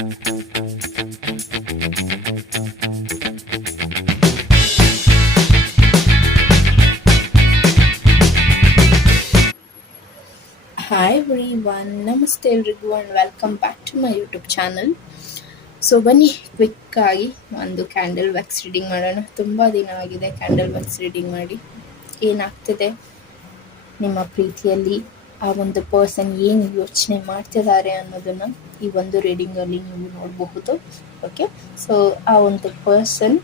Hi every one, ನಮಸ್ತೆ ಎಲ್ರಿಗೂ and welcome back to my YouTube channel. So ಬನ್ನಿ ಕ್ವಿಕ್ಕಾಗಿ ಒಂದು ಕ್ಯಾಂಡಲ್ ವ್ಯಾಕ್ಸ್ ರೀಡಿಂಗ್ ಮಾಡೋಣ. ತುಂಬ ದಿನ ಆಗಿದೆ ಕ್ಯಾಂಡಲ್ ವ್ಯಾಕ್ಸ್ ರೀಡಿಂಗ್ ಮಾಡಿ. ಏನಾಗ್ತಿದೆ ನಿಮ್ಮ ಪ್ರೀತಿಯಲ್ಲಿ, ಆ ಒಂದು ಪರ್ಸನ್ ಏನು ಯೋಚನೆ ಮಾಡ್ತಿದ್ದಾರೆ ಅನ್ನೋದನ್ನು ಈ ಒಂದು ರೀಡಿಂಗಲ್ಲಿ ನೀವು ನೋಡಬಹುದು. ಓಕೆ, ಸೊ ಆ ಒಂದು ಪರ್ಸನ್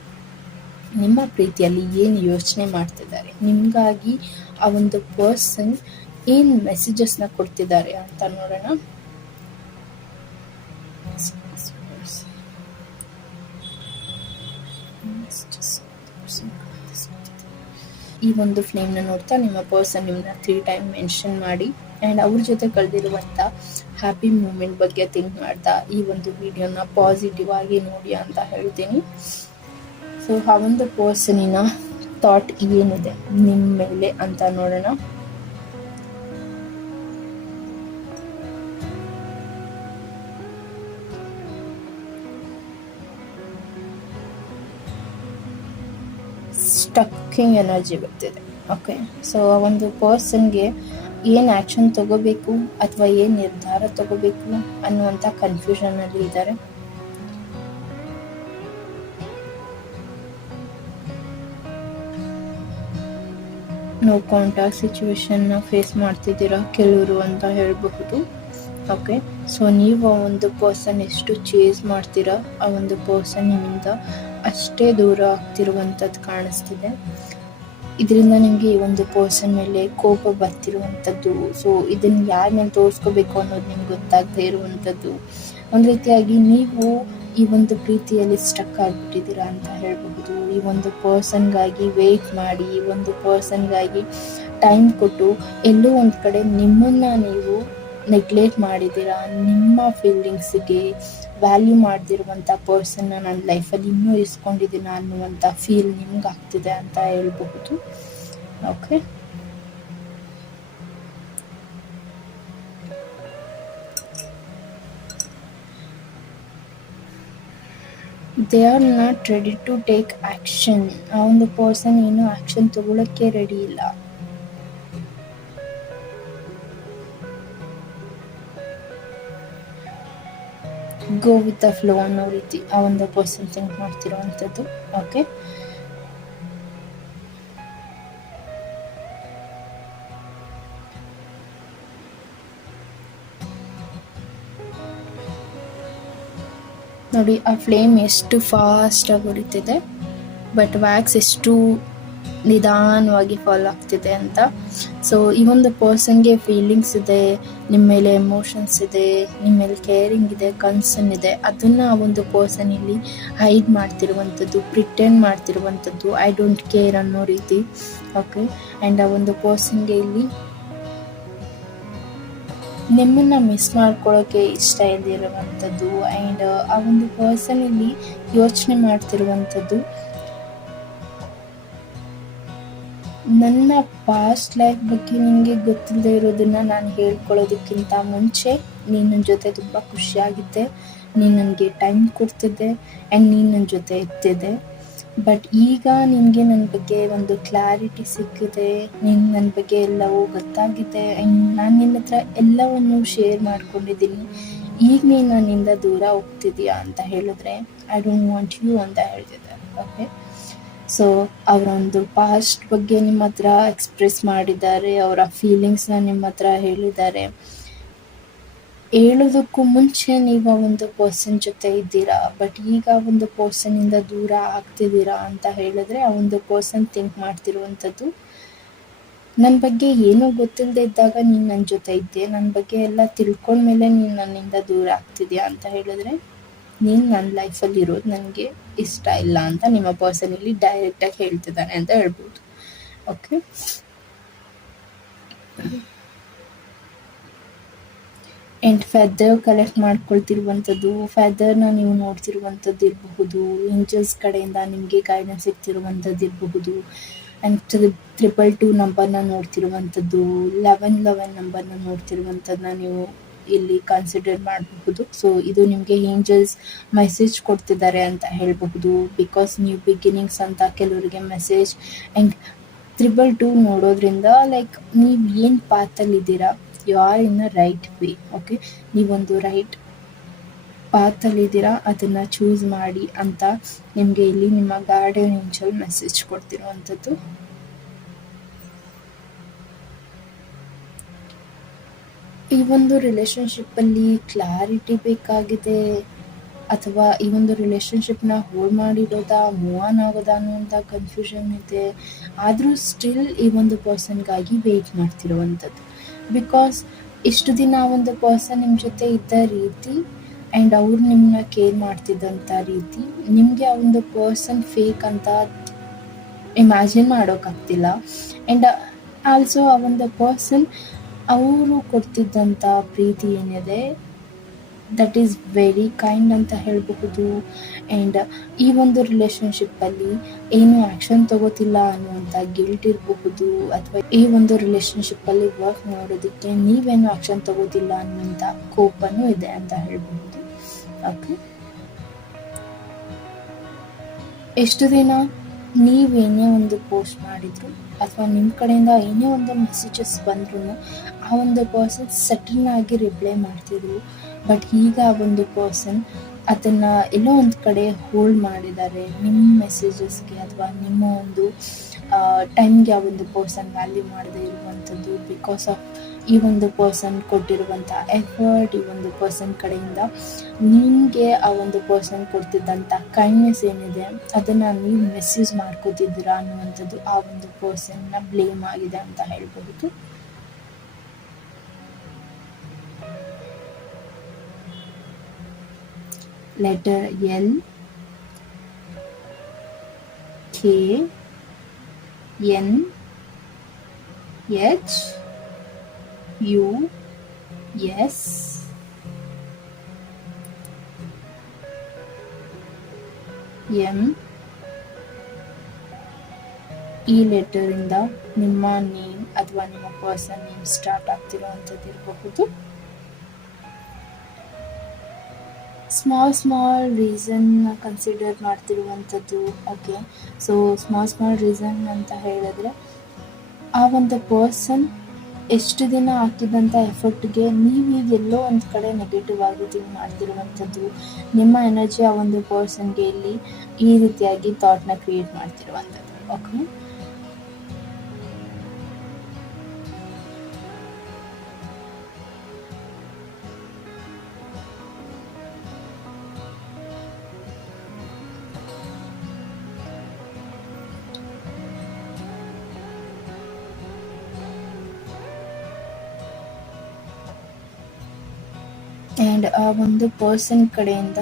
ನಿಮ್ಮ ಪ್ರೀತಿಯಲ್ಲಿ ಏನು ಯೋಚನೆ ಮಾಡ್ತಿದ್ದಾರೆ, ನಿಮಗಾಗಿ ಆ ಒಂದು ಪರ್ಸನ್ ಏನು ಮೆಸೇಜಸ್ನ ಕೊಡ್ತಿದ್ದಾರೆ ಅಂತ ನೋಡೋಣ. ಈ ಒಂದು ಫ್ಲೇಮ್ನ ನೋಡ್ತಾ ನಿಮ್ಮ ಪರ್ಸನ್ ನಿಮ್ಮನ್ನ 3 ಟೈಮ್ ಮೆನ್ಷನ್ ಮಾಡಿ ಆ್ಯಂಡ್ ಅವ್ರ ಜೊತೆ ಕಳೆದಿರುವಂಥ ಹ್ಯಾಪಿ ಮೂಮೆಂಟ್ ಬಗ್ಗೆ ಥಿಂಕ್ ಮಾಡ್ತಾ ಈ ಒಂದು ವಿಡಿಯೋನ ಪಾಸಿಟಿವ್ ಆಗಿ ನೋಡಿ ಅಂತ ಹೇಳ್ತೀನಿ. ಸೊ ಆ ಒಂದು ಪರ್ಸನಿನ ಥಾಟ್ ಏನಿದೆ ನಿಮ್ಮ ಮೇಲೆ ಅಂತ ನೋಡೋಣ. ಸ್ಟಕ್ಕಿಂಗ್ ಎನರ್ಜಿ ಬರ್ತಿದೆ. ಓಕೆ, ಸೊ ಆ ಒಂದು ಪರ್ಸನ್ಗೆ ಏನು ಆ್ಯಕ್ಷನ್ ತಗೋಬೇಕು ಅಥವಾ ಏನು ನಿರ್ಧಾರ ತಗೋಬೇಕು ಅನ್ನುವಂಥ ಕನ್ಫ್ಯೂಷನಲ್ಲಿ ಇದ್ದಾರೆ. ನೋ ಕಾಂಟ್ಯಾಕ್ಟ್ ಸಿಚುವೇಶನ್ನ ಫೇಸ್ ಮಾಡ್ತಿದ್ದೀರಾ ಕೆಲವರು ಅಂತ ಹೇಳಬಹುದು. ಓಕೆ, ಸೊ ನೀವು ಆ ಒಂದು ಪರ್ಸನ್ ಎಷ್ಟು ಚೇಸ್ ಮಾಡ್ತೀರಾ, ಆ ಒಂದು ಪರ್ಸನ್ ನಿಮ್ಮಿಂದ ಅಷ್ಟೇ ದೂರ ಆಗ್ತಿರುವಂಥದ್ದು ಕಾಣಿಸ್ತಿದೆ. ಇದರಿಂದ ನಿಮಗೆ ಈ ಒಂದು ಪರ್ಸನ್ ಮೇಲೆ ಕೋಪ ಬರ್ತಿರುವಂಥದ್ದು. ಸೊ ಇದನ್ನು ಯಾರ ಮೇಲೆ ತೋರಿಸ್ಕೋಬೇಕು ಅನ್ನೋದು ನಿಮ್ಗೆ ಗೊತ್ತಾಗದೇ ಇರುವಂಥದ್ದು. ಒಂದು ರೀತಿಯಾಗಿ ನೀವು ಈ ಒಂದು ಪ್ರೀತಿಯಲ್ಲಿ ಸ್ಟಕ್ ಆಗಿಬಿಟ್ಟಿದ್ದೀರಾ ಅಂತ ಹೇಳಬಹುದು. ಈ ಒಂದು ಪರ್ಸನ್ಗಾಗಿ ವೆಯ್ಟ್ ಮಾಡಿ, ಈ ಒಂದು ಪರ್ಸನ್ಗಾಗಿ ಟೈಮ್ ಕೊಟ್ಟು ಎಲ್ಲೋ ಒಂದು ಕಡೆ ನಿಮ್ಮನ್ನು ನೀವು ನೆಗ್ಲೆಕ್ಟ್ ಮಾಡಿದ್ದೀರಾ. ನಿಮ್ಮ ಫೀಲಿಂಗ್ಸಿಗೆ ವ್ಯಾಲ್ಯೂ ಮಾಡದಿರುವಂಥ ಪರ್ಸನ್ನ ನನ್ನ ಲೈಫಲ್ಲಿ ಇನ್ನೂ ಇಸ್ಕೊಂಡಿದ್ದೀನ ಅನ್ನುವಂಥ ಫೀಲ್ ನಿಮ್ಗೆ ಆಗ್ತಿದೆ ಅಂತ ಹೇಳ್ಬಹುದು. Okay, they are not ready to take action. ಆ ಒಂದು ಪರ್ಸನ್ ಏನು ಆ್ಯಕ್ಷನ್ ತಗೊಳ್ಳೋಕ್ಕೆ ರೆಡಿ ಇಲ್ಲ. ಗೋ ವಿತ್ ದ ಫ್ಲೋ ಅನ್ನೋ ರೀತಿ ಆ ಒಂದು ಪರ್ಸನ್ ಥಿಂಕ್ ಮಾಡ್ತಿರೋವಂಥದ್ದು. ಓಕೆ, ನೋಡಿ ಆ ಫ್ಲೇಮ್ ಎಷ್ಟು ಫಾಸ್ಟಾಗಿ ಉರಿತಿದೆ, ಬಟ್ ವ್ಯಾಕ್ಸ್ ಎಷ್ಟು ನಿಧಾನವಾಗಿ ಫಾಲೋ ಆಗ್ತಿದೆ ಅಂತ. ಸೊ ಈ ಒಂದು ಪರ್ಸನ್ಗೆ ಫೀಲಿಂಗ್ಸ್ ಇದೆ, ನಿಮ್ಮ ಮೇಲೆ ಎಮೋಷನ್ಸ್ ಇದೆ, ನಿಮ್ಮ ಮೇಲೆ ಕೇರಿಂಗ್ ಇದೆ, ಕನ್ಸರ್ನ್ ಇದೆ. ಅದನ್ನು ಆ ಒಂದು ಪರ್ಸನ್ ಇಲ್ಲಿ ಹೈಡ್ ಮಾಡ್ತಿರುವಂಥದ್ದು, ಪ್ರಿಟೆಂಡ್ ಮಾಡ್ತಿರುವಂಥದ್ದು, ಐ ಡೋಂಟ್ ಕೇರ್ ಅನ್ನೋ ರೀತಿ. ಓಕೆ, ಆ್ಯಂಡ್ ಆ ಒಂದು ಪರ್ಸನ್ಗೆ ಇಲ್ಲಿ ನಿಮ್ಮನ್ನು ಮಿಸ್ ಮಾಡ್ಕೊಳ್ಳೋಕ್ಕೆ ಇಷ್ಟ ಇಲ್ದಿರುವಂಥದ್ದು. ಆ್ಯಂಡ್ ಆ ಒಂದು ಪರ್ಸನ್ ಇಲ್ಲಿ ಯೋಚನೆ ಮಾಡ್ತಿರುವಂಥದ್ದು, ನನ್ನ ಪಾಸ್ಟ್ ಲೈಫ್ ಬಗ್ಗೆ ನಿನಗೆ ಗೊತ್ತಿಲ್ಲದೆ ಇರೋದನ್ನು ನಾನು ಹೇಳ್ಕೊಳ್ಳೋದಕ್ಕಿಂತ ಮುಂಚೆ ನೀನು ನನ್ನ ಜೊತೆ ತುಂಬ ಖುಷಿಯಾಗಿದ್ದೆ, ನೀನು ನನಗೆ ಟೈಮ್ ಕೊಡ್ತಿದ್ದೆ ಆ್ಯಂಡ್ ನೀನು ನನ್ನ ಜೊತೆ ಇರ್ತಿದ್ದೆ. ಬಟ್ ಈಗ ನಿನಗೆ ನನ್ನ ಬಗ್ಗೆ ಒಂದು ಕ್ಲಾರಿಟಿ ಸಿಕ್ಕಿದೆ, ನೀನು ನನ್ನ ಬಗ್ಗೆ ಎಲ್ಲವೂ ಗೊತ್ತಾಗಿದೆ ಆ್ಯಂಡ್ ನಾನು ನಿನ್ನ ಹತ್ರ ಎಲ್ಲವನ್ನು ಶೇರ್ ಮಾಡ್ಕೊಂಡಿದ್ದೀನಿ. ಈಗ ನೀನು ನನ್ನಿಂದ ದೂರ ಹೋಗ್ತಿದೀಯಾ ಅಂತ ಹೇಳಿದ್ರೆ ಐ ಡೋಂಟ್ ವಾಂಟ್ ಯು ಅಂತ ಹೇಳ್ತಿದ್ದಾರೆ. ಓಕೆ, ಸೊ ಅವರೊಂದು ಪಾಸ್ಟ್ ಬಗ್ಗೆ ನಿಮ್ಮ ಹತ್ರ ಎಕ್ಸ್ಪ್ರೆಸ್ ಮಾಡಿದ್ದಾರೆ, ಅವರ ಫೀಲಿಂಗ್ಸ್ನ ನಿಮ್ಮ ಹತ್ರ ಹೇಳಿದ್ದಾರೆ. ಹೇಳೋದಕ್ಕೂ ಮುಂಚೆ ನೀವು ಆ ಒಂದು ಪರ್ಸನ್ ಜೊತೆ ಇದ್ದೀರಾ, ಬಟ್ ಈಗ ಒಂದು ಪರ್ಸನ್ನಿಂದ ದೂರ ಆಗ್ತಿದ್ದೀರಾ ಅಂತ ಹೇಳಿದ್ರೆ ಆ ಒಂದು ಪರ್ಸನ್ ಥಿಂಕ್ ಮಾಡ್ತಿರುವಂಥದ್ದು, ನನ್ನ ಬಗ್ಗೆ ಏನೂ ಗೊತ್ತಿಲ್ಲದೆ ಇದ್ದಾಗ ನೀನು ನನ್ನ ಜೊತೆ ಇದ್ದೆ, ನನ್ನ ಬಗ್ಗೆ ಎಲ್ಲ ತಿಳ್ಕೊಂಡ್ಮೇಲೆ ನೀನು ನನ್ನಿಂದ ದೂರ ಆಗ್ತಿದ್ಯಾ ಅಂತ ಹೇಳಿದ್ರೆ ನೀನು ನನ್ನ ಲೈಫಲ್ಲಿ ಇರೋದು ನನಗೆ ಇಷ್ಟ ಇಲ್ಲ ಅಂತ ನಿಮ್ಮ ಪರ್ಸನ್ ಇಲ್ಲಿ ಡೈರೆಕ್ಟಾಗಿ ಹೇಳ್ತಿದ್ದಾನೆ ಅಂತ ಹೇಳ್ಬೋದು. ಓಕೆ, ಆ್ಯಂಡ್ ಫೆದರ್ ಕಲೆಕ್ಟ್ ಮಾಡ್ಕೊಳ್ತಿರುವಂಥದ್ದು, ಫೆದರ್ನ ನೀವು ನೋಡ್ತಿರುವಂಥದ್ದು ಇರಬಹುದು, ಏಂಜಲ್ಸ್ ಕಡೆಯಿಂದ ನಿಮಗೆ ಗೈಡೆನ್ಸ್ ಸಿಗ್ತಿರುವಂಥದ್ದು ಇರಬಹುದು. ಆ್ಯಂಡ್ 222 ನಂಬರ್ನ ನೋಡ್ತಿರುವಂಥದ್ದು, 1111 ನಂಬರ್ನ ನೋಡ್ತಿರುವಂಥದ್ದನ್ನ ನೀವು ಇಲ್ಲಿ ಕನ್ಸಿಡರ್ ಮಾಡಬಹುದು. ಸೊ ಇದು ನಿಮಗೆ ಏಂಜಲ್ಸ್ ಮೆಸೇಜ್ ಕೊಡ್ತಿದ್ದಾರೆ ಅಂತ ಹೇಳಬಹುದು. ಬಿಕಾಸ್ ನ್ಯೂ ಬಿಗಿನಿಂಗ್ಸ್ ಅಂತ ಕೆಲವರಿಗೆ ಮೆಸೇಜ್. ಆ್ಯಂಡ್ 222 ನೋಡೋದ್ರಿಂದ ಲೈಕ್ ನೀವು ಏನು ಪಾತಲ್ಲಿದ್ದೀರಾ, you are in a right way. Okay, ನೀವೊಂದು ರೈಟ್ ಪಾತಲ್ಲಿದ್ದೀರಾ, ಅದನ್ನು ಚೂಸ್ ಮಾಡಿ ಅಂತ ನಿಮಗೆ ಇಲ್ಲಿ ನಿಮ್ಮ ಗಾರ್ಡಿಯನ್ ಏಂಜಲ್ ಮೆಸೇಜ್ ಕೊಡ್ತಿರುವಂಥದ್ದು. ಈ ಒಂದು ರಿಲೇಶನ್ಶಿಪ್ಪಲ್ಲಿ ಕ್ಲಾರಿಟಿ ಬೇಕಾಗಿದೆ, ಅಥವಾ ಈ ಒಂದು ರಿಲೇಶನ್ಶಿಪ್ನ ಹೋಲ್ಡ್ ಮಾಡಿರೋದಾ, ಮೂವ್ ಆನ್ ಆಗೋದಾ ಅನ್ನುವಂಥ ಕನ್ಫ್ಯೂಷನ್ ಇದೆ. ಆದರೂ ಸ್ಟಿಲ್ ಈ ಒಂದು ಪರ್ಸನ್ಗಾಗಿ ವೆಯ್ಟ್ ಮಾಡ್ತಿರುವಂಥದ್ದು. ಬಿಕಾಸ್ ಇಷ್ಟು ದಿನ ಆ ಒಂದು ಪರ್ಸನ್ ನಿಮ್ಮ ಜೊತೆ ಇದ್ದ ರೀತಿ ಆ್ಯಂಡ್ ಅವ್ರು ನಿಮ್ಮನ್ನ ಕೇರ್ ಮಾಡ್ತಿದ್ದಂಥ ರೀತಿ, ನಿಮಗೆ ಆ ಒಂದು ಪರ್ಸನ್ ಫೇಕ್ ಅಂತ ಇಮ್ಯಾಜಿನ್ ಮಾಡೋಕ್ಕಾಗ್ತಿಲ್ಲ. ಆ್ಯಂಡ್ ಆಲ್ಸೋ ಆ ಒಂದು ಪರ್ಸನ್ ಅವರು ಕೊಡ್ತಿದ್ದಂಥ ಪ್ರೀತಿ ಏನಿದೆ ದಟ್ ಈಸ್ ವೆರಿ ಕೈಂಡ್ ಅಂತ ಹೇಳಬಹುದು. ಆ್ಯಂಡ್ ಈ ಒಂದು ರಿಲೇಶನ್ಶಿಪ್ಪಲ್ಲಿ ಏನು ಆ್ಯಕ್ಷನ್ ತಗೋತಿಲ್ಲ ಅನ್ನುವಂಥ ಗಿಲ್ಟ್ ಇರಬಹುದು, ಅಥವಾ ಈ ಒಂದು ರಿಲೇಶನ್ಶಿಪ್ಪಲ್ಲಿ ವರ್ಕ್ ಮಾಡೋದಕ್ಕೆ ನೀವೇನು ಆ್ಯಕ್ಷನ್ ತಗೋತಿಲ್ಲ ಅನ್ನುವಂಥ ಕೋಪನೂ ಇದೆ ಅಂತ ಹೇಳಬಹುದು. ಓಕೆ, ಎಷ್ಟು ದಿನ ನೀವೇನೇ ಒಂದು ಪೋಸ್ಟ್ ಮಾಡಿದ್ರು ಅಥವಾ ನಿಮ್ಮ ಕಡೆಯಿಂದ ಏನೇ ಒಂದು ಮೆಸೇಜಸ್ ಬಂದ್ರೂ ಆ ಒಂದು ಪರ್ಸನ್ ಸಟನ್ ಆಗಿ ರಿಪ್ಲೈ ಮಾಡ್ತಿದ್ರು. ಬಟ್ ಈಗ ಆ ಒಂದು ಪರ್ಸನ್ ಅದನ್ನು ಎಲ್ಲೋ ಒಂದು ಕಡೆ ಹೋಲ್ಡ್ ಮಾಡಿದ್ದಾರೆ. ನಿಮ್ಮ ಮೆಸೇಜಸ್ಗೆ ಅಥವಾ ನಿಮ್ಮ ಒಂದು ಟೈಮ್ಗೆ ಆ ಒಂದು ಪರ್ಸನ್ ವ್ಯಾಲ್ಯೂ ಮಾಡದೇ ಇರುವಂಥದ್ದು. ಬಿಕಾಸ್ ಆಫ್ ಈ ಒಂದು ಪರ್ಸನ್ ಕೊಟ್ಟಿರುವಂಥ ಎಫರ್ಟ್, ಈ ಒಂದು ಪರ್ಸನ್ ಕಡೆಯಿಂದ ನಿಮಗೆ ಆ ಒಂದು ಪರ್ಸನ್ ಕೊಡ್ತಿದ್ದಂಥ ಕೈಂಡ್ನೆಸ್ ಏನಿದೆ ಅದನ್ನು ನೀವು ಮಿಸ್ಯೂಸ್ ಮಾಡ್ಕೋತಿದ್ದೀರಾ ಅನ್ನುವಂಥದ್ದು ಆ ಒಂದು ಪರ್ಸನ್ನ ಬ್ಲೇಮ್ ಆಗಿದೆ ಅಂತ ಹೇಳ್ಬಹುದು. Letter L, K, N, H, U, S, M. ಈ ಲೆಟರಿಂದ ನಿಮ್ಮ ನೇಮ್ ಅಥವಾ ನಿಮ್ಮ ಪರ್ಸನ್ ನೇಮ್ ಸ್ಟಾರ್ಟ್ ಆಗ್ತಿರುವಂಥದ್ದು ಇರಬಹುದು. ಸ್ಮಾಲ್ ರೀಸನ್ ಕನ್ಸಿಡರ್ ಮಾಡ್ತಿರುವಂಥದ್ದು. ಓಕೆ, ಸೊ ಸ್ಮಾಲ್ ರೀಸನ್ ಅಂತ ಹೇಳಿದ್ರೆ ಆ ಒಂದು ಪರ್ಸನ್ ಎಷ್ಟು ದಿನ ಹಾಕಿದಂಥ ಎಫರ್ಟ್ಗೆ ನೀವೀಗ ಎಲ್ಲೋ ಒಂದು ಕಡೆ ನೆಗೆಟಿವ್ ಆಗಿ ಥಿಂಕ್ ಮಾಡ್ತಿರುವಂಥದ್ದು. ನಿಮ್ಮ ಎನರ್ಜಿ ಆ ಒಂದು ಪರ್ಸನ್ಗೆ ಇಲ್ಲಿ ಈ ರೀತಿಯಾಗಿ ಥಾಟ್ನ ಕ್ರಿಯೇಟ್ ಮಾಡ್ತಿರುವಂಥದ್ದು. ಓಕೆ, ಆ್ಯಂಡ್ ಆ ಒಂದು ಪರ್ಸನ್ ಕಡೆಯಿಂದ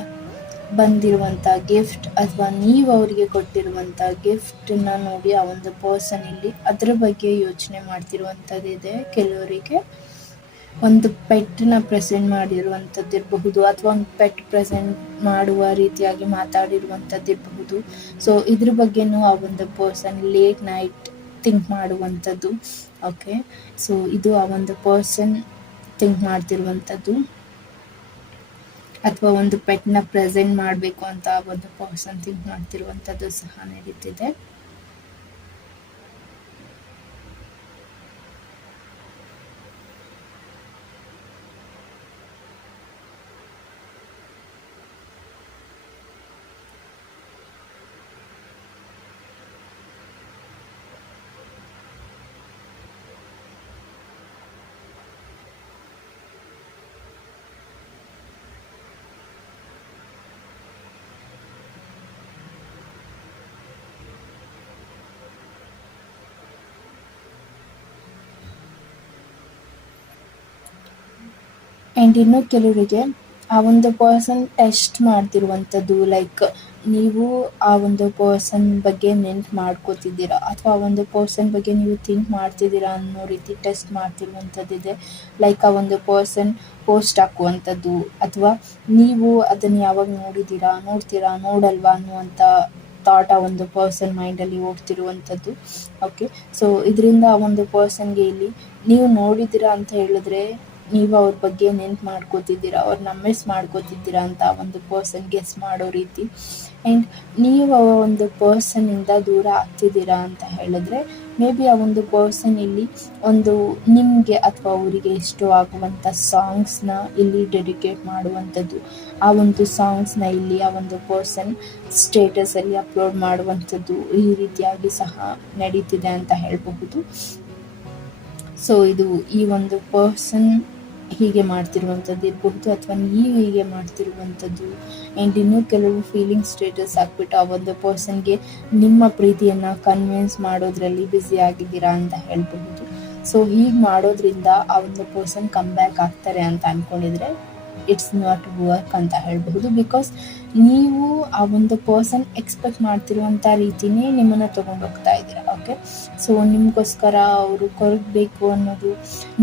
ಬಂದಿರುವಂಥ ಗಿಫ್ಟ್ ಅಥವಾ ನೀವು ಅವರಿಗೆ ಕೊಟ್ಟಿರುವಂಥ ಗಿಫ್ಟನ್ನ ನೋಡಿ ಆ ಒಂದು ಪರ್ಸನ್ ಇಲ್ಲಿ ಅದರ ಬಗ್ಗೆ ಯೋಚನೆ ಮಾಡ್ತಿರುವಂಥದ್ದಿದೆ. ಕೆಲವರಿಗೆ ಒಂದು ಪೆಟ್ಟನ್ನ ಪ್ರೆಸೆಂಟ್ ಮಾಡಿರುವಂಥದ್ದು ಇರಬಹುದು, ಅಥವಾ ಒಂದು ಪೆಟ್ ಪ್ರೆಸೆಂಟ್ ಮಾಡುವ ರೀತಿಯಾಗಿ ಮಾತಾಡಿರುವಂಥದ್ದು ಇರಬಹುದು. ಸೊ ಇದ್ರ ಬಗ್ಗೆನೂ ಆ ಒಂದು ಪರ್ಸನ್ ಲೇಟ್ ನೈಟ್ ಥಿಂಕ್ ಮಾಡುವಂಥದ್ದು. ಓಕೆ, ಸೊ ಇದು ಆ ಒಂದು ಪರ್ಸನ್ ಥಿಂಕ್ ಮಾಡ್ತಿರುವಂಥದ್ದು. ಅಥವಾ ಒಂದು ಪೆಟ್ನ ಪ್ರೆಸೆಂಟ್ ಮಾಡಬೇಕು ಅಂತ ಒಂದು ಪರ್ಸನ್ ಥಿಂಕ್ ಮಾಡ್ತಿರುವಂಥದ್ದು ಸಹ ನಡೀತಿದೆ. ಆ್ಯಂಡ್ ಇನ್ನೂ ಕೆಲವರಿಗೆ ಆ ಒಂದು ಪರ್ಸನ್ ಟೆಸ್ಟ್ ಮಾಡ್ತಿರುವಂಥದ್ದು, ಲೈಕ್ ನೀವು ಆ ಒಂದು ಪರ್ಸನ್ ಬಗ್ಗೆ ನೆನ್ಪು ಮಾಡ್ಕೋತಿದ್ದೀರಾ ಅಥವಾ ಆ ಒಂದು ಪರ್ಸನ್ ಬಗ್ಗೆ ನೀವು ಥಿಂಕ್ ಮಾಡ್ತಿದ್ದೀರಾ ಅನ್ನೋ ರೀತಿ ಟೆಸ್ಟ್ ಮಾಡ್ತಿರುವಂಥದ್ದಿದೆ. ಲೈಕ್ ಆ ಒಂದು ಪರ್ಸನ್ ಪೋಸ್ಟ್ ಹಾಕುವಂಥದ್ದು, ಅಥವಾ ನೀವು ಅದನ್ನು ಯಾವಾಗ ನೋಡ್ತೀರಾ ನೋಡಲ್ವಾ ಅನ್ನುವಂಥ ಥಾಟ್ ಆ ಒಂದು ಪರ್ಸನ್ ಮೈಂಡಲ್ಲಿ ಓಡ್ತಿರುವಂಥದ್ದು. ಓಕೆ, ಸೊ ಇದರಿಂದ ಆ ಒಂದು ಪರ್ಸನ್ಗೆ ಇಲ್ಲಿ ನೀವು ನೋಡಿದ್ದೀರಾ ಅಂತ ಹೇಳಿದ್ರೆ ನೀವು ಅವ್ರ ಬಗ್ಗೆ ನೆನ್ಪು ಮಾಡ್ಕೋತಿದ್ದೀರಾ, ಅವ್ರನ್ನ ಮಿಸ್ ಮಾಡ್ಕೋತಿದ್ದೀರಾ ಅಂತ ಒಂದು ಪರ್ಸನ್ ಗೆಸ್ ಮಾಡೋ ರೀತಿ. ಆ್ಯಂಡ್ ನೀವು ಆ ಒಂದು ಪರ್ಸನ್ನಿಂದ ದೂರ ಆಗ್ತಿದ್ದೀರಾ ಅಂತ ಹೇಳಿದ್ರೆ ಮೇ ಬಿ ಆ ಒಂದು ಪರ್ಸನ್ ಇಲ್ಲಿ ಒಂದು ನಿಮಗೆ ಅಥವಾ ಅವರಿಗೆ ಇಷ್ಟವಾಗುವಂಥ ಸಾಂಗ್ಸ್ನ ಇಲ್ಲಿ ಡೆಡಿಕೇಟ್ ಮಾಡುವಂಥದ್ದು, ಆ ಒಂದು ಸಾಂಗ್ಸ್ನ ಇಲ್ಲಿ ಆ ಒಂದು ಪರ್ಸನ್ ಸ್ಟೇಟಸಲ್ಲಿ ಅಪ್ಲೋಡ್ ಮಾಡುವಂಥದ್ದು ಈ ರೀತಿಯಾಗಿ ಸಹ ನಡೀತಿದೆ ಅಂತ ಹೇಳಬಹುದು. ಸೊ ಇದು ಈ ಒಂದು ಪರ್ಸನ್ ಹೀಗೆ ಮಾಡ್ತಿರುವಂಥದ್ದು ಇರಬಹುದು, ಅಥವಾ ನೀವು ಹೀಗೆ ಮಾಡ್ತಿರುವಂಥದ್ದು. ಆ್ಯಂಡ್ ಇನ್ನೂ ಕೆಲವು ಫೀಲಿಂಗ್ ಸ್ಟೇಟಸ್ ಹಾಕ್ಬಿಟ್ಟು ಆ ಒಂದು ಪರ್ಸನ್ಗೆ ನಿಮ್ಮ ಪ್ರೀತಿಯನ್ನು ಕನ್ವಿನ್ಸ್ ಮಾಡೋದ್ರಲ್ಲಿ ಬ್ಯುಸಿ ಆಗಿದ್ದೀರಾ ಅಂತ ಹೇಳಬಹುದು. ಸೊ ಹೀಗೆ ಮಾಡೋದ್ರಿಂದ ಆ ಒಂದು ಪರ್ಸನ್ ಕಮ್ ಬ್ಯಾಕ್ ಆಗ್ತಾರೆ ಅಂತ ಅಂದ್ಕೊಂಡಿದ್ರೆ ಇಟ್ಸ್ ನಾಟ್ ವರ್ಕ್ ಅಂತ ಹೇಳಬಹುದು. ಬಿಕಾಸ್ ನೀವು ಆ ಒಂದು ಪರ್ಸನ್ ಎಕ್ಸ್ಪೆಕ್ಟ್ ಮಾಡ್ತಿರುವಂಥ ರೀತಿಯೇ ನಿಮ್ಮನ್ನು ತೊಗೊಂಡು ಹೋಗ್ತಾ ಇದ್ದೀರಾ. ಓಕೆ, ಸೊ ನಿಮಗೋಸ್ಕರ ಅವರು ಕೊರಗಬೇಕು ಅನ್ನೋದು,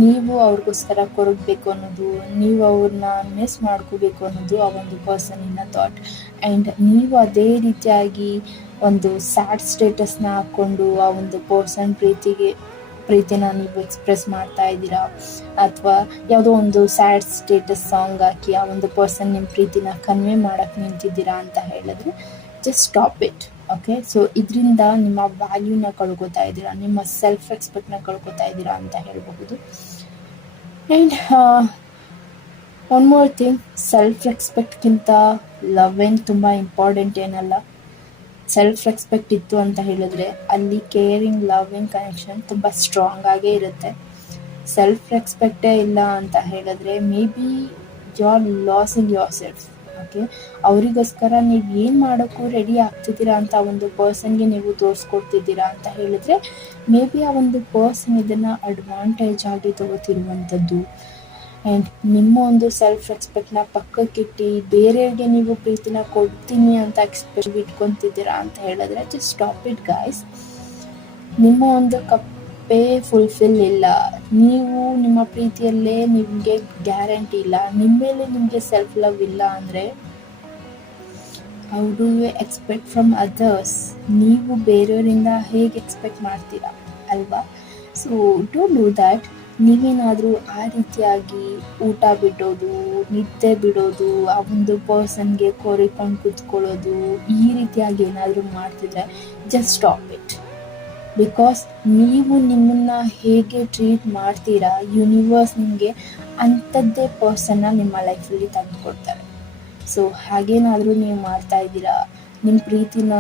ನೀವು ಅವ್ರಿಗೋಸ್ಕರ ಕೊರಗಬೇಕು ಅನ್ನೋದು, ನೀವು ಅವ್ರನ್ನ ಮಿಸ್ ಮಾಡ್ಕೋಬೇಕು ಅನ್ನೋದು ಆ ಒಂದು ಪರ್ಸನಿನ ಥಾಟ್. ಆ್ಯಂಡ್ ನೀವು ಅದೇ ರೀತಿಯಾಗಿ ಒಂದು ಸ್ಯಾಡ್ ಸ್ಟೇಟಸ್ನ ಹಾಕ್ಕೊಂಡು ಆ ಒಂದು ಪರ್ಸನ್ ಪ್ರೀತಿನ ನೀವು ಎಕ್ಸ್ಪ್ರೆಸ್ ಮಾಡ್ತಾ ಇದ್ದೀರಾ, ಅಥವಾ ಯಾವುದೋ ಒಂದು ಸ್ಯಾಡ್ ಸ್ಟೇಟಸ್ ಸಾಂಗ್ ಹಾಕಿ ಆ ಒಂದು ಪರ್ಸನ್ ನಿಮ್ಮ ಪ್ರೀತಿನ ಕನ್ವೆ ಮಾಡೋಕ್ಕೆ ನಿಂತಿದ್ದೀರಾ ಅಂತ ಹೇಳಿದ್ರೆ just stop it. Okay, so ಇದರಿಂದ ನಿಮ್ಮ ವ್ಯಾಲ್ಯೂನ ಕಳ್ಕೊತಾ ಇದ್ದೀರಾ, ನಿಮ್ಮ ಸೆಲ್ಫ್ ರೆಸ್ಪೆಕ್ಟ್ನ ಕಳ್ಕೊತಾ ಇದ್ದೀರಾ ಅಂತ ಹೇಳಬಹುದು. And one more thing, self ರೆಸ್ಪೆಕ್ಟ್ಗಿಂತ ಲವ್ ಏನು ತುಂಬ ಇಂಪಾರ್ಟೆಂಟ್ ಏನಲ್ಲ. ಸೆಲ್ಫ್ ರೆಸ್ಪೆಕ್ಟ್ ಇತ್ತು ಅಂತ ಹೇಳಿದ್ರೆ ಅಲ್ಲಿ ಕೇರಿಂಗ್, ಲವಿಂಗ್ ಕನೆಕ್ಷನ್ ತುಂಬ ಸ್ಟ್ರಾಂಗ್ ಆಗೇ ಇರುತ್ತೆ. ಸೆಲ್ಫ್ ರೆಸ್ಪೆಕ್ಟೇ ಇಲ್ಲ ಅಂತ ಹೇಳಿದ್ರೆ maybe you are losing yourself. Okay, ಅವರಿಗೋಸ್ಕರ ನೀವು ಏನು ಮಾಡೋಕ್ಕೂ ರೆಡಿ ಆಗ್ತಿದ್ದೀರಾ ಅಂತ ಒಂದು ಪರ್ಸನ್ಗೆ ನೀವು ತೋರಿಸ್ಕೊಡ್ತಿದ್ದೀರಾ ಅಂತ ಹೇಳಿದ್ರೆ ಮೇ ಬಿ ಆ ಒಂದು ಪರ್ಸನ್ ಇದನ್ನು ಅಡ್ವಾಂಟೇಜ್ ಆಗಿ ತಗೋತಿರುವಂಥದ್ದು. ಆ್ಯಂಡ್ ನಿಮ್ಮ ಒಂದು ಸೆಲ್ಫ್ ರೆಸ್ಪೆಕ್ಟ್ನ ಪಕ್ಕಕ್ಕಿಟ್ಟು ಬೇರೆಯವ್ರಿಗೆ ನೀವು ಪ್ರೀತಿನ ಕೊಡ್ತೀನಿ ಅಂತ ಎಕ್ಸ್ಪೆಕ್ಟ್ ಇಟ್ಕೊತಿದ್ದೀರಾ ಅಂತ ಹೇಳಿದ್ರೆ ಜಸ್ಟ್ ಸ್ಟಾಪ್ ಇಟ್ ಗಾಯ್ಸ್. ನಿಮ್ಮ ಒಂದು ಕಪ್ಪೇ ಫುಲ್ಫಿಲ್ ಇಲ್ಲ, ನೀವು ನಿಮ್ಮ ಪ್ರೀತಿಯಲ್ಲೇ ನಿಮಗೆ ಗ್ಯಾರಂಟಿ ಇಲ್ಲ, ನಿಮ್ಮ ಮೇಲೆ ನಿಮಗೆ ಸೆಲ್ಫ್ ಲವ್ ಇಲ್ಲ ಅಂದರೆ how do you expect from others? ನೀವು ಬೇರೆಯವರಿಂದ ಹೇಗೆ ಎಕ್ಸ್ಪೆಕ್ಟ್ ಮಾಡ್ತೀರಾ ಅಲ್ವಾ? So don't do that. ನೀವೇನಾದರೂ ಆ ರೀತಿಯಾಗಿ ಊಟ ಬಿಡೋದು, ನಿದ್ದೆ ಬಿಡೋದು, ಆ ಒಂದು ಪರ್ಸನ್ಗೆ ಕೋರಿಕೊಂಡು ಕೂತ್ಕೊಳ್ಳೋದು, ಈ ರೀತಿಯಾಗಿ ಏನಾದರೂ ಮಾಡ್ತಿದ್ರೆ ಜಸ್ಟ್ ಸ್ಟಾಪ್ ಇಟ್. ಬಿಕಾಸ್ ನೀವು ನಿಮ್ಮನ್ನು ಹೇಗೆ ಟ್ರೀಟ್ ಮಾಡ್ತೀರಾ, ಯೂನಿವರ್ಸ್ ನಿಮಗೆ ಅಂಥದ್ದೇ ಪರ್ಸನ್ನ ನಿಮ್ಮ ಲೈಫಲ್ಲಿ ತಂದುಕೊಡ್ತಾರೆ. ಸೊ ಹಾಗೇನಾದರೂ ನೀವು ಮಾಡ್ತಾ ಇದ್ದೀರಾ, ನಿಮ್ಮ ಪ್ರೀತಿನ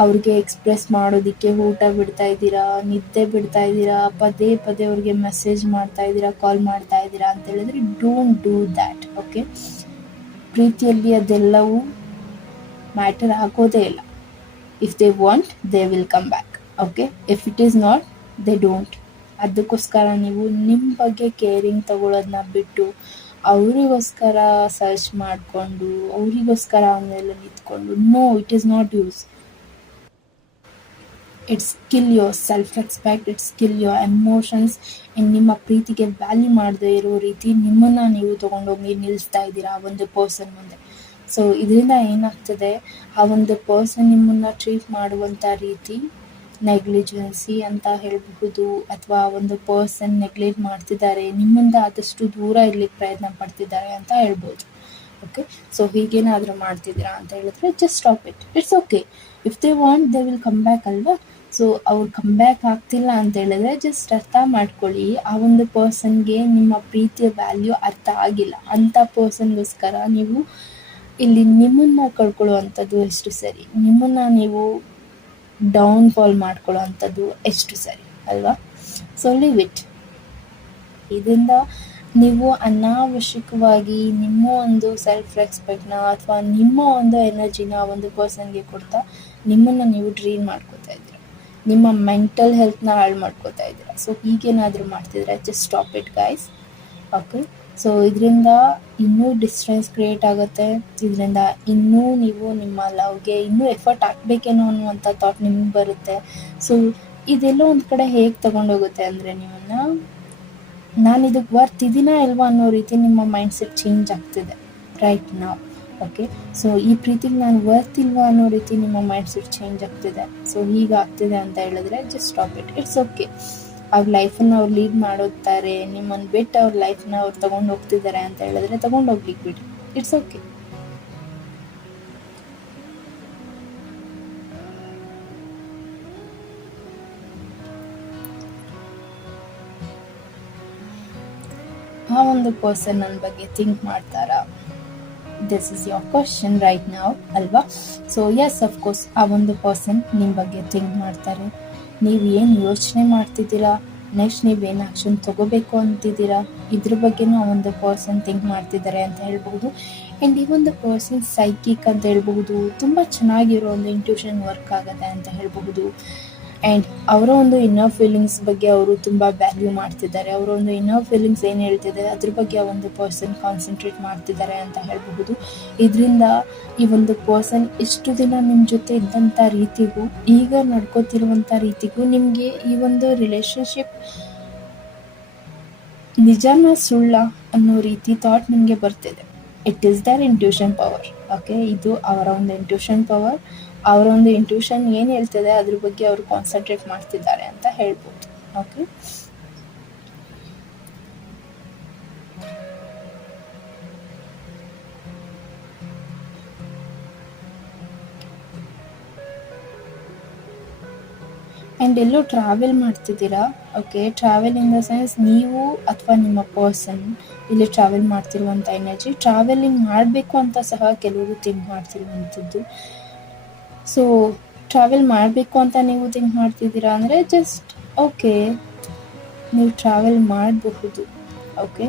ಅವ್ರಿಗೆ ಎಕ್ಸ್ಪ್ರೆಸ್ ಮಾಡೋದಕ್ಕೆ ಊಟ ಬಿಡ್ತಾ ಇದ್ದೀರಾ, ನಿದ್ದೆ ಬಿಡ್ತಾ ಇದ್ದೀರಾ, ಪದೇ ಪದೇ ಅವ್ರಿಗೆ ಮೆಸೇಜ್ ಮಾಡ್ತಾ ಇದ್ದೀರಾ, ಕಾಲ್ ಮಾಡ್ತಾ ಇದ್ದೀರಾ ಅಂತ ಹೇಳಿದ್ರೆ ಡೋಂಟ್ ಡೂ ದ್ಯಾಟ್. ಓಕೆ, ಪ್ರೀತಿಯಲ್ಲಿ ಅದೆಲ್ಲವೂ ಮ್ಯಾಟರ್ ಆಗೋದೇ ಇಲ್ಲ. If they want they will come back. Okay, if it is not they don't. ಅದಕ್ಕೋಸ್ಕರ ನೀವು ನಿಮ್ಮ ಬಗ್ಗೆ ಕೇರಿಂಗ್ ತಗೊಳ್ಳೋದನ್ನ ಬಿಟ್ಟು ಅವರಿಗೋಸ್ಕರ ಸರ್ಚ್ ಮಾಡಿಕೊಂಡು ಅವರಿಗೋಸ್ಕರ ಆಮೇಲೆ ನಿಂತ್ಕೊಂಡು no, it is not use. It's kill your self respect, it's kill your emotions. ನಿಮ್ಮ ಪ್ರೀತಿಗೆ ವ್ಯಾಲ್ಯೂ ಮಾಡದೇ ಇರೋ ರೀತಿ ನಿಮ್ಮನ್ನು ನೀವು ತೊಗೊಂಡೋಗಿ ನಿಲ್ಲಿಸ್ತಾ ಇದ್ದೀರಾ ಆ ಒಂದು ಪರ್ಸನ್ ಮುಂದೆ. ಸೊ ಇದರಿಂದ ಏನಾಗ್ತದೆ, ಆ ಒಂದು ಪರ್ಸನ್ ನಿಮ್ಮನ್ನು ಟ್ರೀಟ್ ಮಾಡುವಂಥ ರೀತಿ ನೆಗ್ಲಿಜೆನ್ಸಿ ಅಂತ ಹೇಳಬಹುದು, ಅಥವಾ ಒಂದು ಪರ್ಸನ್ ನೆಗ್ಲೆಕ್ಟ್ ಮಾಡ್ತಿದ್ದಾರೆ, ನಿಮ್ಮಿಂದ ಆದಷ್ಟು ದೂರ ಇರಲಿಕ್ಕೆ ಪ್ರಯತ್ನ ಪಡ್ತಿದ್ದಾರೆ ಅಂತ ಹೇಳ್ಬೋದು. ಓಕೆ, ಸೊ ಹೀಗೇನಾದರೂ ಮಾಡ್ತಿದ್ದೀರಾ ಅಂತ ಹೇಳಿದ್ರೆ just stop it. It's okay, if they want they will come back ಅಲ್ವಾ? ಸೊ ಅವ್ರು ಕಮ್ ಬ್ಯಾಕ್ ಆಗ್ತಿಲ್ಲ ಅಂತ ಹೇಳಿದ್ರೆ ಜಸ್ಟ್ ಅರ್ಥ ಮಾಡ್ಕೊಳ್ಳಿ, ಆ ಒಂದು ಪರ್ಸನ್ಗೆ ನಿಮ್ಮ ಪ್ರೀತಿಯ ವ್ಯಾಲ್ಯೂ ಅರ್ಥ ಆಗಿಲ್ಲ. ಅಂಥ ಪರ್ಸನ್ಗೋಸ್ಕರ ನೀವು ಇಲ್ಲಿ ನಿಮ್ಮನ್ನು ಕಳ್ಕೊಳ್ಳುವಂಥದ್ದು ಎಷ್ಟು ಸರಿ, ನಿಮ್ಮನ್ನು ನೀವು ಡೌನ್ಫಾಲ್ ಮಾಡ್ಕೊಳ್ಳೋ ಅಂಥದ್ದು ಎಷ್ಟು ಸರಿ ಅಲ್ವಾ? So leave it. ಇದರಿಂದ ನೀವು ಅನಾವಶ್ಯಕವಾಗಿ ನಿಮ್ಮ ಒಂದು ಸೆಲ್ಫ್ ರೆಸ್ಪೆಕ್ಟ್ನ ಅಥವಾ ನಿಮ್ಮ ಒಂದು ಎನರ್ಜಿನ ಒಂದು ಪರ್ಸನ್ಗೆ ಕೊಡ್ತಾ ನಿಮ್ಮನ್ನು ನೀವು ಡ್ರೈನ್ ಮಾಡ್ಕೋತಾ ಇದ್ದೀರ, ನಿಮ್ಮ ಮೆಂಟಲ್ ಹೆಲ್ತ್ನ ಹಾಳು ಮಾಡ್ಕೋತಾ ಇದ್ದೀರ. ಸೊ ಹೀಗೇನಾದರೂ ಮಾಡ್ತಿದ್ರೆ just stop it guys. Okay, so ಇದರಿಂದ ಇನ್ನೂ ಡಿಸ್ಟೆನ್ಸ್ ಕ್ರಿಯೇಟ್ ಆಗುತ್ತೆ. ಇದರಿಂದ ಇನ್ನೂ ನೀವು ನಿಮ್ಮ ಲವ್ಗೆ ಇನ್ನೂ ಎಫರ್ಟ್ ಹಾಕಬೇಕೇನೋ ಅನ್ನುವಂಥ ಥಾಟ್ ನಿಮ್ಗೆ ಬರುತ್ತೆ. ಸೊ ಇದೆಲ್ಲೋ ಒಂದು ಕಡೆ ಹೇಗೆ ತೊಗೊಂಡೋಗುತ್ತೆ ಅಂದರೆ ನಿಮ್ಮನ್ನು ನಾನು ಇದಕ್ಕೆ ವರ್ತ್ ಇದೀನಾ ಇಲ್ವಾ ಅನ್ನೋ ರೀತಿ ನಿಮ್ಮ ಮೈಂಡ್ಸೆಟ್ ಚೇಂಜ್ ಆಗ್ತಿದೆ ರೈಟ್ ನಾವು. ಓಕೆ, ಸೊ ಈ ಪ್ರೀತಿಗೆ ನಾನು ವರ್ತ್ ಇಲ್ವಾ ಅನ್ನೋ ರೀತಿ ನಿಮ್ಮ ಮೈಂಡ್ಸೆಟ್ ಚೇಂಜ್ ಆಗ್ತಿದೆ. ಸೊ ಹೀಗೆ ಆಗ್ತಿದೆ ಅಂತ ಹೇಳಿದ್ರೆ just stop it. It's okay. ಅವ್ರ ಲೈಫನ್ನು ಅವ್ರು ಲೀಡ್ ಮಾಡುತ್ತಾರೆ, ನಿಮ್ಮನ್ನು ಬಿಟ್ಟು ಅವ್ರ ಲೈಫ್ನ ಅವ್ರು ತಗೊಂಡು ಹೋಗ್ತಿದ್ದಾರೆ ಅಂತ ಹೇಳಿದ್ರೆ ತಗೊಂಡು ಹೋಗ್ಲಿಕ್ಕೆ ಬಿಡಿ, ಇಟ್ಸ್ ಓಕೆ. ಆ ಒಂದು ಪರ್ಸನ್ ನನ್ನ ಬಗ್ಗೆ ಥಿಂಕ್ ಮಾಡ್ತಾರಾ? This is your question right ನಾವ್ ಅಲ್ವಾ? ಸೊ ಎಸ್, ಅಫ್ಕೋರ್ಸ್ ಆ ಒಂದು ಪರ್ಸನ್ ನಿಮ್ಮ ಬಗ್ಗೆ ಥಿಂಕ್ ಮಾಡ್ತಾರೆ. ನೀವು ಏನು ಯೋಚನೆ ಮಾಡ್ತಿದ್ದೀರಾ, ನೆಕ್ಸ್ಟ್ ನೀವೇನು ಆ್ಯಕ್ಷನ್ ತೊಗೋಬೇಕು ಅಂತಿದ್ದೀರಾ, ಇದ್ರ ಬಗ್ಗೆನೂ ಆ ಒಂದು ಪರ್ಸನ್ ಥಿಂಕ್ ಮಾಡ್ತಿದ್ದಾರೆ ಅಂತ ಹೇಳ್ಬೋದು. ಆ್ಯಂಡ್ ಈ ಒಂದು ಪರ್ಸನ್ ಸೈಕಿಕ್ ಅಂತ ಹೇಳ್ಬಹುದು, ತುಂಬ ಚೆನ್ನಾಗಿರೋ ಒಂದು ಇಂಟ್ಯೂಷನ್ ವರ್ಕ್ ಆಗುತ್ತೆ ಅಂತ ಹೇಳಬಹುದು. ಆ್ಯಂಡ್ ಅವರ ಒಂದು ಇನ್ನರ್ ಫೀಲಿಂಗ್ಸ್ ಬಗ್ಗೆ ಅವರು ತುಂಬ ವ್ಯಾಲ್ಯೂ ಮಾಡ್ತಿದ್ದಾರೆ. ಅವರ ಒಂದು ಇನ್ನರ್ ಫೀಲಿಂಗ್ಸ್ ಏನು ಹೇಳ್ತಿದ್ದಾರೆ ಅದ್ರ ಬಗ್ಗೆ ಆ ಒಂದು ಪರ್ಸನ್ ಕಾನ್ಸಂಟ್ರೇಟ್ ಮಾಡ್ತಿದ್ದಾರೆ ಅಂತ ಹೇಳಬಹುದು. ಇದರಿಂದ ಈ ಒಂದು ಪರ್ಸನ್ ಇಷ್ಟು ದಿನ ನಿಮ್ಮ ಜೊತೆ ಇದ್ದಂಥ ರೀತಿಗೂ ಈಗ ನಡ್ಕೋತಿರುವಂಥ ರೀತಿಗೂ ನಿಮಗೆ ಈ ಒಂದು ರಿಲೇಶನ್ಶಿಪ್ ನಿಜಾನ ಸುಳ್ಳ ಅನ್ನೋ ರೀತಿ ಥಾಟ್ ನಿಮಗೆ ಬರ್ತಿದೆ. It is their intuition power. Okay, ಇದು ಅವರ ಒಂದು ಇಂಟ್ಯೂಷನ್ ಪವರ್. ಅವರ ಒಂದು ಇಂಟ್ಯೂಷನ್ ಏನು ಹೇಳ್ತಿದೆ ಅದ್ರ ಬಗ್ಗೆ ಅವರು ಕಾನ್ಸಂಟ್ರೇಟ್ ಮಾಡ್ತಿದ್ದಾರೆ ಅಂತ ಹೇಳ್ಬೋದು. ಓಕೆ, ಆ್ಯಂಡ್ ಎಲ್ಲೋ ಟ್ರಾವೆಲ್ ಮಾಡ್ತಿದ್ದೀರಾ. Okay, travel in the sense ನೀವು ಅಥವಾ ನಿಮ್ಮ ಪರ್ಸನ್ ಇಲ್ಲಿ ಟ್ರಾವೆಲ್ ಮಾಡ್ತಿರುವಂಥ ಎನರ್ಜಿ. ಟ್ರಾವೆಲಿಂಗ್ ಮಾಡಬೇಕು ಅಂತ ಸಹ ಕೆಲವರು ಥಿಂಕ್ ಮಾಡ್ತಿರುವಂಥದ್ದು. ಸೊ ಟ್ರಾವೆಲ್ ಮಾಡಬೇಕು ಅಂತ ನೀವು ಥಿಂಕ್ ಮಾಡ್ತಿದ್ದೀರಾ ಅಂದರೆ ಜಸ್ಟ್ ಓಕೆ, ನೀವು ಟ್ರಾವೆಲ್ ಮಾಡಬಹುದು. ಓಕೆ,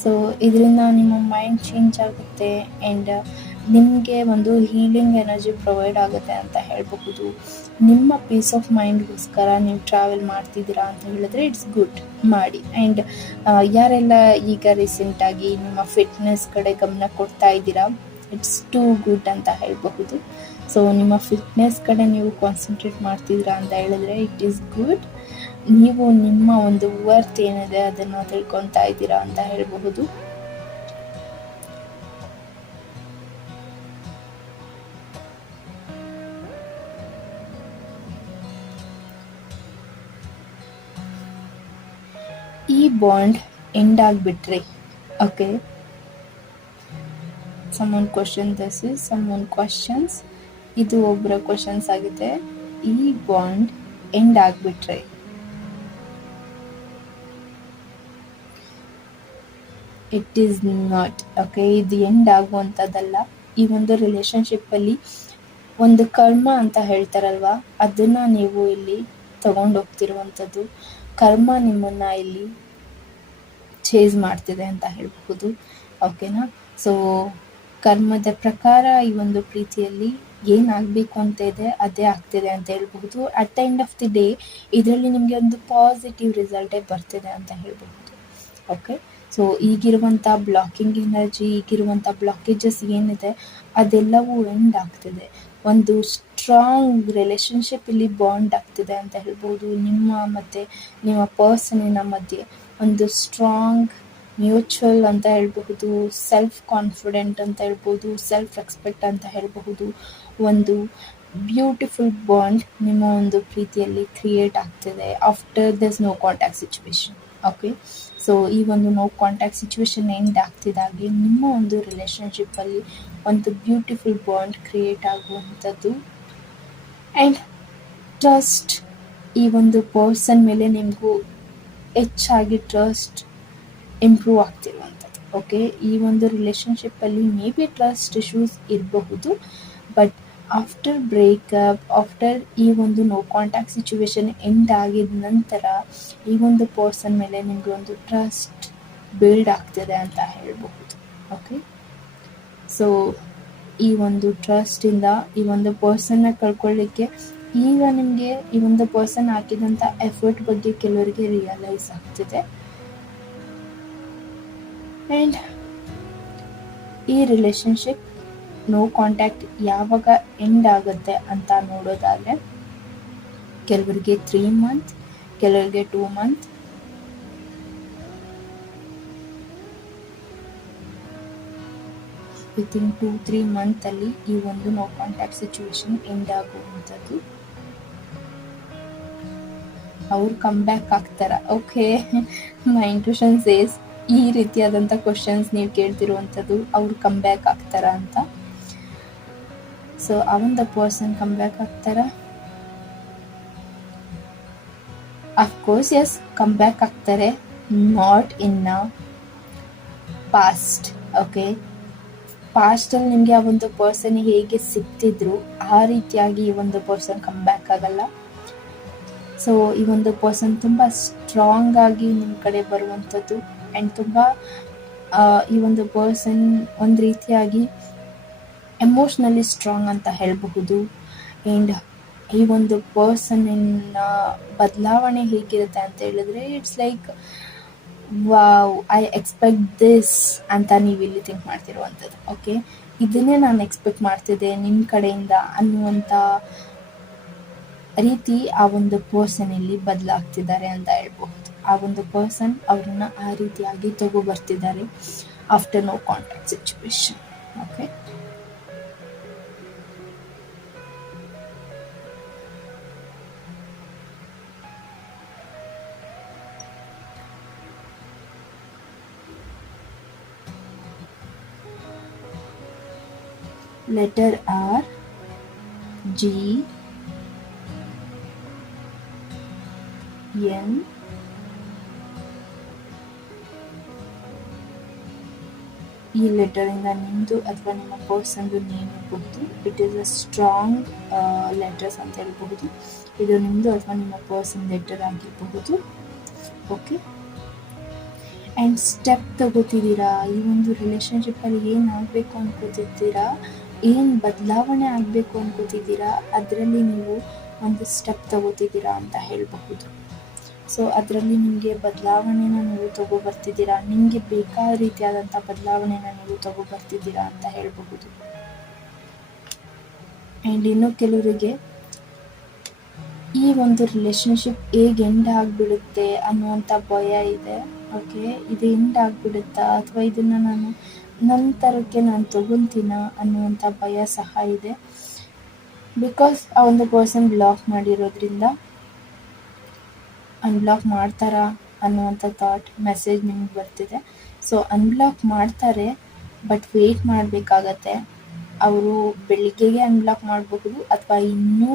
ಸೊ ಇದರಿಂದ ನಿಮ್ಮ ಮೈಂಡ್ ಚೇಂಜ್ ಆಗುತ್ತೆ ಆ್ಯಂಡ್ ನಿಮಗೆ ಒಂದು ಹೀಲಿಂಗ್ ಎನರ್ಜಿ ಪ್ರೊವೈಡ್ ಆಗುತ್ತೆ ಅಂತ ಹೇಳಬಹುದು. ನಿಮ್ಮ ಪೀಸ್ ಆಫ್ ಮೈಂಡ್ಗೋಸ್ಕರ ನೀವು ಟ್ರಾವೆಲ್ ಮಾಡ್ತಿದ್ದೀರಾ ಅಂತ ಹೇಳಿದ್ರೆ ಇಟ್ಸ್ ಗುಡ್, ಮಾಡಿ. ಆ್ಯಂಡ್ ಯಾರೆಲ್ಲ ಈಗ ರೀಸೆಂಟಾಗಿ ನಿಮ್ಮ ಫಿಟ್ನೆಸ್ ಕಡೆ ಗಮನ ಕೊಡ್ತಾ ಇದ್ದೀರಾ, ಇಟ್ಸ್ ಟೂ ಗುಡ್ ಅಂತ ಹೇಳಬಹುದು. ಸೊ ನಿಮ್ಮ ಫಿಟ್ನೆಸ್ ಕಡೆ ನೀವು ಕಾನ್ಸಂಟ್ರೇಟ್ ಮಾಡ್ತಿದ್ದೀರಾ ಅಂತ ಹೇಳಿದ್ರೆ ಇಟ್ ಈಸ್ ಗುಡ್. ನೀವು ನಿಮ್ಮ ಒಂದು ವರ್ತ್ ಏನಿದೆ ಅದನ್ನು ತಿಳ್ಕೊತಾ ಇದ್ದೀರಾ ಅಂತ ಹೇಳಬಹುದು. ಈ ಬಾಂಡ್ ಎಂಡ್ ಆಗಿಬಿಟ್ರೆ, okay, someone question this is someone questions, ಇದು ಒಬ್ಬರ ಕ್ವಶನ್ಸ್ ಆಗಿದೆ. ಈ ಬಾಂಡ್ ಎಂಡ್ ಆಗಿಬಿಟ್ರೆ ಇಟ್ ಈಸ್ ನಾಟ್ ಓಕೆ, ಇದು ಎಂಡ್ ಆಗುವಂಥದ್ದಲ್ಲ. ಈ ಒಂದು ರಿಲೇಶನ್ಶಿಪ್ಪಲ್ಲಿ ಒಂದು ಕರ್ಮ ಅಂತ ಹೇಳ್ತಾರಲ್ವ, ಅದನ್ನು ನೀವು ಇಲ್ಲಿ ತಗೊಂಡೋಗ್ತಿರುವಂಥದ್ದು. ಕರ್ಮ ನಿಮ್ಮನ್ನು ಇಲ್ಲಿ ಚೇಸ್ ಮಾಡ್ತಿದೆ ಅಂತ ಹೇಳ್ಬಹುದು. ಓಕೆನಾ? ಸೊ ಕರ್ಮದ ಪ್ರಕಾರ ಈ ಒಂದು ಪ್ರೀತಿಯಲ್ಲಿ ಏನಾಗಬೇಕು ಅಂತ ಇದೆ ಅದೇ ಆಗ್ತಿದೆ ಅಂತ ಹೇಳ್ಬಹುದು. At the end of the day ಇದರಲ್ಲಿ ನಿಮಗೆ ಒಂದು ಪಾಸಿಟಿವ್ ರಿಸಲ್ಟೇ ಬರ್ತಿದೆ ಅಂತ ಹೇಳ್ಬಹುದು. ಓಕೆ, ಸೊ ಈಗಿರುವಂಥ ಬ್ಲಾಕಿಂಗ್ ಎನರ್ಜಿ, ಈಗಿರುವಂಥ ಬ್ಲಾಕೇಜಸ್ ಏನಿದೆ ಅದೆಲ್ಲವೂ ಎಂಡ್ ಆಗ್ತಿದೆ. ಒಂದು ಸ್ಟ್ರಾಂಗ್ ರಿಲೇಶನ್ಶಿಪ್ ಇಲ್ಲಿ ಬಾಂಡ್ ಆಗ್ತಿದೆ ಅಂತ ಹೇಳ್ಬೋದು. ನಿಮ್ಮ ಮತ್ತು ನಿಮ್ಮ ಪರ್ಸನಿನ ಮಧ್ಯೆ ಒಂದು ಸ್ಟ್ರಾಂಗ್ ಮ್ಯೂಚುವಲ್ ಅಂತ ಹೇಳಬಹುದು, ಸೆಲ್ಫ್ ಕಾನ್ಫಿಡೆಂಟ್ ಅಂತ ಹೇಳ್ಬೋದು, ಸೆಲ್ಫ್ ರೆಸ್ಪೆಕ್ಟ್ ಅಂತ ಹೇಳಬಹುದು. ಒಂದು ಬ್ಯೂಟಿಫುಲ್ ಬಾಂಡ್ ನಿಮ್ಮ ಒಂದು ಪ್ರೀತಿಯಲ್ಲಿ ಕ್ರಿಯೇಟ್ ಆಗ್ತಿದೆ after this no contact situation. Okay, so ಈ ಒಂದು ನೋ ಕಾಂಟ್ಯಾಕ್ಟ್ ಸಿಚುವೇಶನ್ ಎಂಡ್ ಆಗ್ತಿದ್ದಾಗೆ ನಿಮ್ಮ ಒಂದು ರಿಲೇಶನ್ಶಿಪ್ಪಲ್ಲಿ ಒಂದು ಬ್ಯೂಟಿಫುಲ್ ಬಾಂಡ್ ಕ್ರಿಯೇಟ್ ಆಗುವಂಥದ್ದು. ಆ್ಯಂಡ್ ಟ್ರಸ್ಟ್, ಈ ಒಂದು ಪರ್ಸನ್ ಮೇಲೆ ನಿಮಗೂ ಹೆಚ್ಚಾಗಿ ಟ್ರಸ್ಟ್ ಇಂಪ್ರೂವ್ ಆಗ್ತಿರುವಂಥದ್ದು. ಓಕೆ, ಈ ಒಂದು ರಿಲೇಶನ್ಶಿಪ್ಪಲ್ಲಿ ಮೇ ಬಿ ಟ್ರಸ್ಟ್ ಇಶ್ಯೂಸ್ ಇರಬಹುದು, ಬಟ್ ಆಫ್ಟರ್ ಬ್ರೇಕಪ್, ಆಫ್ಟರ್ ಈ ಒಂದು ನೋ ಕಾಂಟ್ಯಾಕ್ಟ್ ಸಿಚುವೇಶನ್ ಎಂಡ್ ಆಗಿದ ನಂತರ ಈ ಒಂದು ಪರ್ಸನ್ ಮೇಲೆ ನಿಮಗೆ ಒಂದು ಟ್ರಸ್ಟ್ ಬಿಲ್ಡ್ ಆಗ್ತಿದೆ ಅಂತ ಹೇಳಬಹುದು. ಓಕೆ, ಸೊ ಈ ಒಂದು ಟ್ರಸ್ಟಿಂದ ಈ ಒಂದು ಪರ್ಸನ್ನ ಕಳ್ಕೊಳ್ಳಿಕ್ಕೆ ಈಗ ನಿಮಗೆ ಈ ಒಂದು ಪರ್ಸನ್ ಹಾಕಿದಂಥ ಎಫರ್ಟ್ ಬಗ್ಗೆ ಕೆಲವರಿಗೆ ರಿಯಲೈಸ್ ಆಗ್ತಿದೆ. ಆ್ಯಂಡ್ ಈ ರಿಲೇಶನ್ಶಿಪ್ ನೋ ಕಾಂಟ್ಯಾಕ್ಟ್ ಯಾವಾಗ ಎಂಡ್ ಆಗುತ್ತೆ ಅಂತ ನೋಡೋದಾದರೆ ಕೆಲವರಿಗೆ 3 months, ಕೆಲವರಿಗೆ 2 months. ವಿತಿನ್ 2-3 ಮಂತಲ್ಲಿ ಈ ಒಂದು ನೋ ಕಾಂಟ್ಯಾಕ್ಟ್ ಸಿಚುವೇಶನ್ ಎಂಡ್ ಆಗುವಂಥದ್ದು. ಅವ್ರು ಕಮ್ ಬ್ಯಾಕ್ ಆಗ್ತಾರ. ಓಕೆ, ಮೈ ಇಂಟ್ಯೂಷನ್ ಸೇಸ್ ಈ ರೀತಿಯಾದಂಥ ಕ್ವಶನ್ಸ್ ನೀವು ಕೇಳ್ತಿರುವಂಥದ್ದು, ಅವ್ರು ಕಮ್ ಬ್ಯಾಕ್ ಆಗ್ತಾರ ಅಂತ. ಸೊ ಆ ಒಂದು ಪರ್ಸನ್ ಕಮ್ ಬ್ಯಾಕ್ ಆಗ್ತಾರ. ಅಫ್ಕೋರ್ಸ್ ಎಸ್, ಕಮ್ ಬ್ಯಾಕ್ ಆಗ್ತಾರೆ, ನಾಟ್ ಇನ್ ಪಾಸ್ಟ್. ಓಕೆ, ಪಾಸ್ಟಲ್ಲಿ ನಿಮಗೆ ಆ ಒಂದು ಪರ್ಸನ್ ಹೇಗೆ ಸಿಗ್ತಿದ್ರು ಆ ರೀತಿಯಾಗಿ ಈ ಒಂದು ಪರ್ಸನ್ ಕಮ್ ಬ್ಯಾಕ್ ಆಗಲ್ಲ. ಸೊ ಈ ಒಂದು ಪರ್ಸನ್ ತುಂಬ ಸ್ಟ್ರಾಂಗ್ ಆಗಿ ನಿಮ್ಮ ಕಡೆ ಬರುವಂಥದ್ದು. ಆ್ಯಂಡ್ ತುಂಬ ಈ ಒಂದು ಪರ್ಸನ್ ಒಂದು ರೀತಿಯಾಗಿ ಎಮೋಷ್ನಲಿ ಸ್ಟ್ರಾಂಗ್ ಅಂತ ಹೇಳಬಹುದು. ಆ್ಯಂಡ್ ಈ ಒಂದು ಪರ್ಸನ್ನಿನ ಬದಲಾವಣೆ ಹೇಗಿರುತ್ತೆ ಅಂತ ಹೇಳಿದ್ರೆ, it's like wow, I expect this ಅಂತ ನೀವು ಇಲ್ಲಿ ಥಿಂಕ್ ಮಾಡ್ತಿರುವಂಥದ್ದು. ಓಕೆ, ಇದನ್ನೇ ನಾನು ಎಕ್ಸ್ಪೆಕ್ಟ್ ಮಾಡ್ತಿದ್ದೆ ನಿಮ್ಮ ಕಡೆಯಿಂದ ಅನ್ನುವಂಥ ರೀತಿ ಆ ಒಂದು ಪರ್ಸನ್ ಇಲ್ಲಿ ಬದಲಾಗ್ತಿದ್ದಾರೆ ಅಂತ ಹೇಳ್ಬಹುದು. ಆ ಒಂದು ಪರ್ಸನ್ ಅವ್ರನ್ನ ಆ ರೀತಿಯಾಗಿ ತಗೋಬರ್ತಿದ್ದಾರೆ after no contact situation. Okay, letter R, G, N, ಈ ಲೆಟರಿಂದ ನಿಮ್ಮದು ಅಥವಾ ನಿಮ್ಮ ಪರ್ಸನ್ದು ನೇಮ್ ಇರಬಹುದು. It is a strong letters ಅಂತ ಹೇಳ್ಬಹುದು. ಇದು ನಿಮ್ಮದು ಅಥವಾ ನಿಮ್ಮ ಪರ್ಸನ್ ಲೆಟರ್ ಆಗಿರಬಹುದು. ಓಕೆ, ಆ್ಯಂಡ್ ಸ್ಟೆಪ್ ತಗೋತಿದ್ದೀರಾ, ಈ ಒಂದು ರಿಲೇಷನ್ಶಿಪ್ಪಲ್ಲಿ ಏನು ಆಗಬೇಕು ಅನ್ಕೋತಿದ್ದೀರಾ, ಏನು ಬದಲಾವಣೆ ಆಗಬೇಕು ಅನ್ಕೋತಿದ್ದೀರಾ, ಅದರಲ್ಲಿ ನೀವು ಒಂದು ಸ್ಟೆಪ್ ತಗೋತಿದ್ದೀರಾ ಅಂತ ಹೇಳಬಹುದು. ಸೊ ಅದರಲ್ಲಿ ನಿಮಗೆ ಬದಲಾವಣೆನ ನೀವು ತಗೋಬರ್ತಿದ್ದೀರಾ, ನಿಮಗೆ ಬೇಕಾದ ರೀತಿಯಾದಂಥ ಬದಲಾವಣೆನ ನೀವು ತಗೋಬರ್ತಿದ್ದೀರಾ ಅಂತ ಹೇಳಬಹುದು. ಆ್ಯಂಡ್ ಇನ್ನು ಕೆಲವರಿಗೆ ಈ ಒಂದು ರಿಲೇಷನ್ಶಿಪ್ ಹೇಗೆ ಎಂಡ್ ಆಗಿಬಿಡುತ್ತೆ ಅನ್ನುವಂಥ ಭಯ ಇದೆ. ಓಕೆ, ಇದು ಎಂಡ್ ಆಗಿಬಿಡುತ್ತಾ ಅಥವಾ ಇದನ್ನು ನಾನು ನಂತರಕ್ಕೆ ನಾನು ತಗೊತೀನ ಅನ್ನುವಂಥ ಭಯ ಸಹ ಇದೆ. ಬಿಕಾಸ್ ಆ ಒಂದು ಪರ್ಸನ್ ಬ್ಲಾಕ್ ಮಾಡಿರೋದ್ರಿಂದ ಅನ್ಬ್ಲಾಕ್ ಮಾಡ್ತಾರಾ ಅನ್ನುವಂಥ ಥಾಟ್ ಮೆಸೇಜ್ ನಿಮ್ಗೆ ಬರ್ತಿದೆ. ಸೊ ಅನ್ಬ್ಲಾಕ್ ಮಾಡ್ತಾರೆ, ಬಟ್ ವೆಯ್ಟ್ ಮಾಡಬೇಕಾಗತ್ತೆ. ಅವರು ಬೆಳಿಗ್ಗೆಗೆ ಅನ್ಬ್ಲಾಕ್ ಮಾಡಬಹುದು ಅಥವಾ ಇನ್ನೂ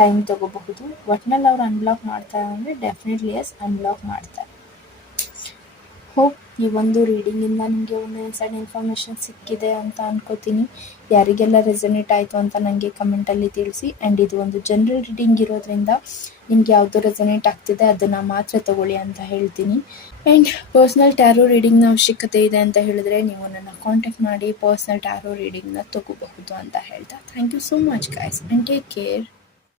ಟೈಮ್ ತಗೋಬಹುದು. ಒಟ್ನಲ್ಲಿ ಅವ್ರು ಅನ್ಬ್ಲಾಕ್ ಮಾಡ್ತಾರೆ ಅಂದರೆ ಡೆಫಿನೆಟ್ಲಿ ಎಸ್, ಅನ್ಬ್ಲಾಕ್ ಮಾಡ್ತಾರೆ. ಹೋಪ್ ಈ ಒಂದು ರೀಡಿಂಗಿಂದ ನಿಮಗೆ ಒಂದು ಸಣ್ಣ ಇನ್ಫಾರ್ಮೇಷನ್ ಸಿಕ್ಕಿದೆ ಅಂತ ಅನ್ಕೋತೀನಿ. ಯಾರಿಗೆಲ್ಲ ರೆಸನೇಟ್ ಆಯಿತು ಅಂತ ನನಗೆ ಕಮೆಂಟಲ್ಲಿ ತಿಳಿಸಿ. ಆ್ಯಂಡ್ ಇದು ಒಂದು ಜನರಲ್ ರೀಡಿಂಗ್ ಇರೋದ್ರಿಂದ ನಿಮ್ಗೆ ಯಾವುದು ರೆಸನೇಟ್ ಆಗ್ತಿದೆ ಅದನ್ನು ಮಾತ್ರ ತಗೊಳ್ಳಿ ಅಂತ ಹೇಳ್ತೀನಿ. ಆ್ಯಂಡ್ ಪರ್ಸ್ನಲ್ ಟ್ಯಾರೋ ರೀಡಿಂಗ್ನ ಅವಶ್ಯಕತೆ ಇದೆ ಅಂತ ಹೇಳಿದ್ರೆ ನೀವು ನನ್ನ ಕಾಂಟ್ಯಾಕ್ಟ್ ಮಾಡಿ ಪರ್ಸ್ನಲ್ ಟ್ಯಾರೋ ರೀಡಿಂಗ್ನ ತಗೋಬಹುದು ಅಂತ ಹೇಳ್ತಾ thank you so much guys and take care.